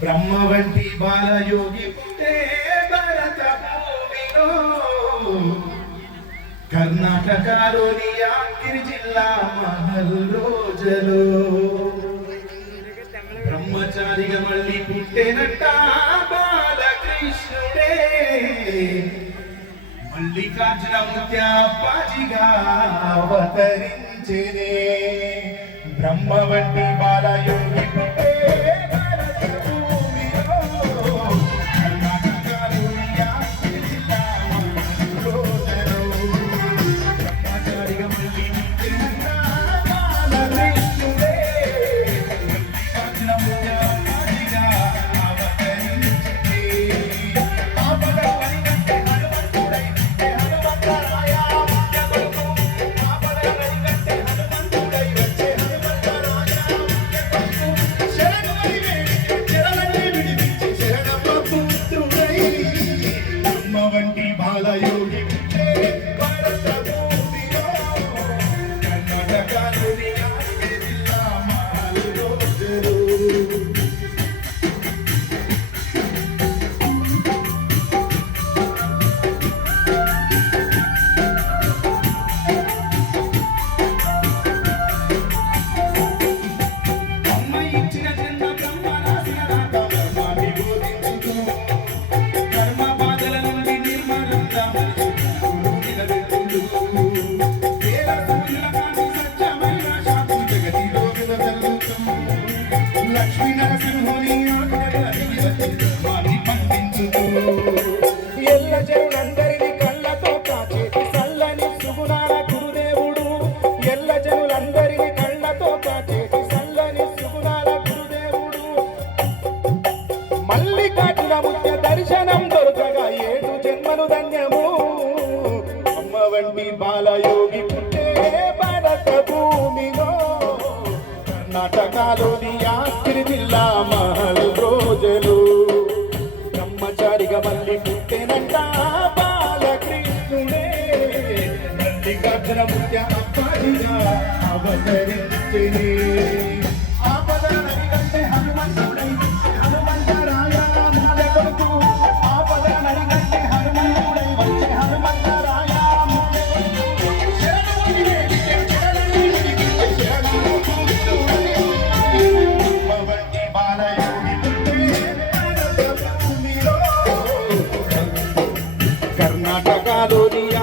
బ్రహ్మ వంటి బాలయోగి పుట్టే భరత భూమిలో. కర్ణాటకలోని యాదగిరి జిల్లా మహల్ రోజలో. బ్రహ్మచారిగా మళ్ళీ పుట్టేనట్ట బాలకృష్ణుడే. మల్లికార్జున ముత్యాపాజిగా అవతరించేనే. బ్రహ్మ వంటి బాలయోగి లక్ష్మీ నరసింహుని ధర్మాన్ని పండించుతూ ఎల్ల జనులందరినీ కళ్ళతో కాచేటి చల్లని సుగుణాల గురుదేవుడు. ఎల్ల జనులందరినీ కళ్ళతో కాచేటి చల్లని సుగుణాల గురుదేవుడు. మల్లికార్జున ముత్య దర్శనం దొరకగా ఏడు జన్మలు ధన్యము. అమ్మ వంటి బాలయోగి పుట్టే భారత భూమిలో కర్ణాటకలోని యాత్రి జిల్లా మహలు రోజులు. బ్రహ్మచారిగా మళ్ళీ పుట్టేనంట బాలకృష్ణుడే. మల్లికార్జున ముత్య అప్పాజిగా అవతరించినే. দরিয়া